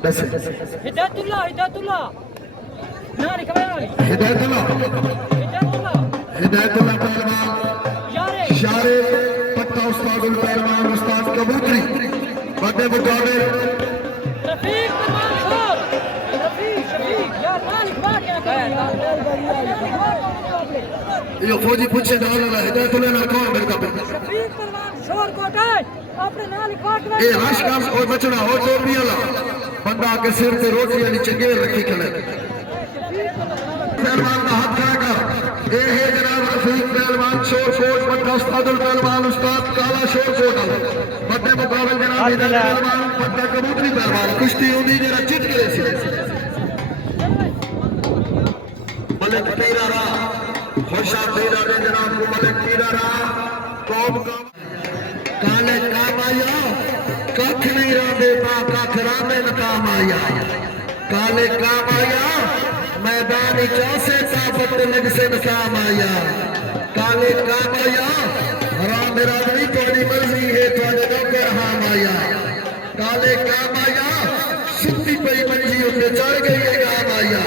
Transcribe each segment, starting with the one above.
हिदायतुल्लाह ना लिखवाया वाली हिदायतुल्लाह पहलवान शारे पट्टा उस्तादुल पहलवान उस्ताद कबूतरी बड़े मुकाबले रफीक मंसूर शफीक यार ना लिखवा क्या कर ये फौजी पूछे डाल रहा हिदायतुल्लाह ना कौन मेरे का रफीक मंसूर कोटे आपने ना लिखवा ए आशकाश और बचना और जोर भी अल्लाह बंदा के सिर पे रोटी वाली चंगेर रखी खले पहलवान का हाथ खड़ा कर ए है जनाब रफीक पहलवान शोर कोट पट्टा उस्तादुल पहलवान उस्ताद काला शोर कोट बड़े मुकाबले जनाब इधर पहलवान पट्टा कबूतरी पहलवान कुश्ती उंदी जरा चिट करे सी मलिक पीरारा खुशा पीरारे जनाब को मलिक पीरारा कौम का काले काम आया कख नहीं रहा बेटा कख रामे न काम आया काले काम आया मैदान चौसे ताकत लग से न काम आया काले काम आया राम राजनी थोड़ी मर्जी है थोड़े नौकर हाम आया काले काम आया सुती पई मंजी उसे चढ़ गई है काम आया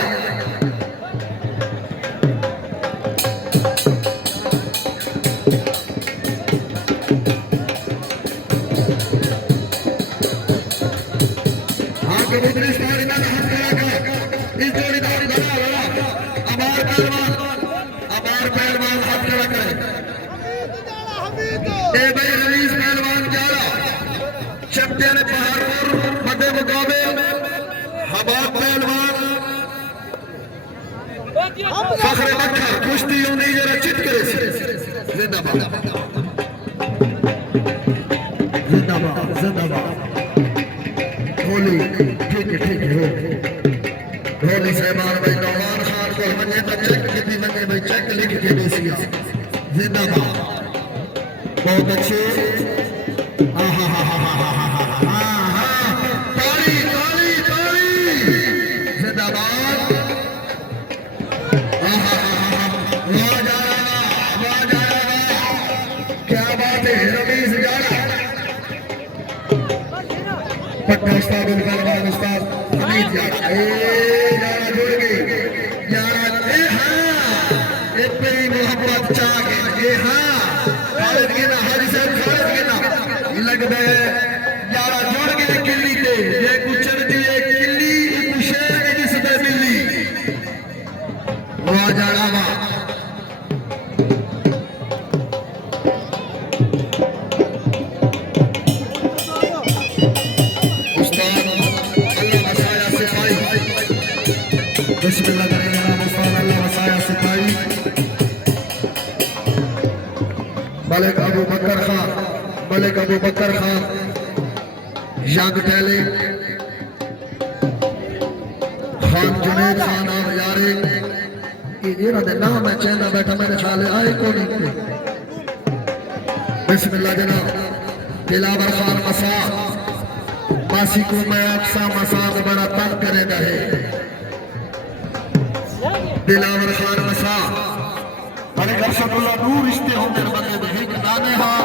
चैंपियन पहाड़पुर मध्य मुकाबले हबाब पहलवान फखरे मक्खर कुश्ती उन्हीं जरा चित करे जिंदाबाद होली ठीक है होली साहबान भाई नौमान खान को मने तो चेक भी मने भाई चेक लिख के देसिया जिंदाबाद बहुत अच्छे पट्टा उस्तादुल पहलवान उस्ताद हमीद यार यारा जुड़ गई यारा ए हां इतनी मोहब्बत चाहे ए हां खालिद के ना हाजी साहब खालिद के ना लग गए यारा जुड़ गए किल्ली पे ये गुचर दी एक किल्ली मुशेर जिस पे मिली वाह जाड़ा वाह बिस्मिल्लाह अल्लाह वसाया सिपाही मलिक अबू बकर खान यंग टैले खान जुनेद खान और यारे इन्हों के नाम मैं चाहना बैठा मेरे ख्याल आए को नहीं बिस्मिल्लाह जनाब दिलावर खान मसा मासी को मैं अक्सा मसा बड़ा तंग करेगा है दिलावर खान मसा अरे दर्शक दूर रिश्ते होंगे बंदे एक दाने हां